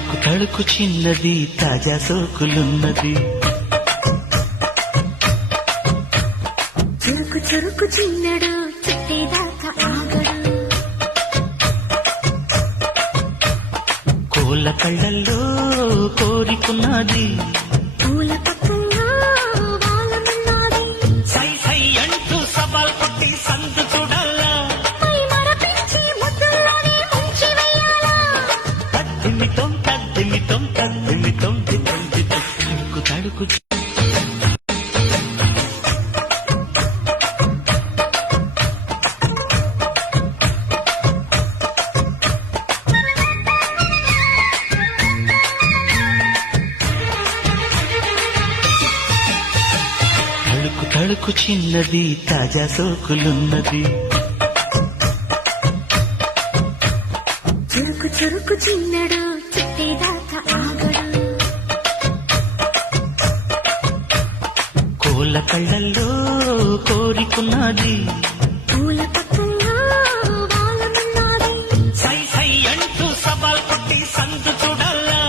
తడుకు తడుకు చిన్నది తాజా సోకులున్నది. చురుకు చురుకు చిన్నడు చుట్టేదాకా ఆగడు. కోళ్ళ కళ్ళల్లో కోరికున్నది. పూల పక్కల్లో వాలనున్నది. సై సై అంటూ సవాల్ కొట్టి సందు చూడాలా. మై మరపించి ముద్దుల్లోనే ముంచి వెయ్యాలా. తద్దిమితం తద్దిమితం తద్దిమితం దితం దితం తడుకు తడుకు తడుకు తడుకు చిన్నది తాజా సోకులున్నది. చురుకు చురుకు చిన్నడు చుట్టేదాకా ఆగడు. కోళ్ళ కళ్ళల్లో కోరికున్నది. పూల పక్కల్లో వాలనున్నది. సై సై అంటూ సవాల్ కొట్టి సందు చూడాలా.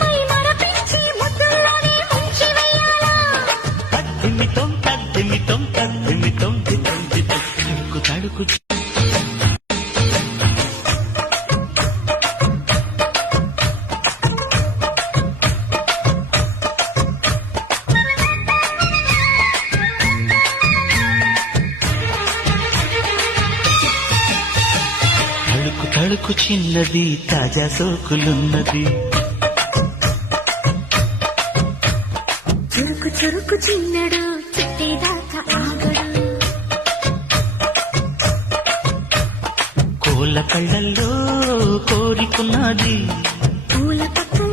మై మరపించి ముద్దుల్లోనే ముంచి వెయ్యాలా. తద్దిమితం తద్దిమితం తద్దిమితం దితం దితం తడుకు తడుకు తడుకు తడుకు చిన్నది తాజా సోకులున్నది. చురుకు చురుకు చిన్నడు చుట్టేదాకా ఆగడు. కోళ్ళ కళ్ళల్లో కోరికున్నది. పూల పక్కల్లో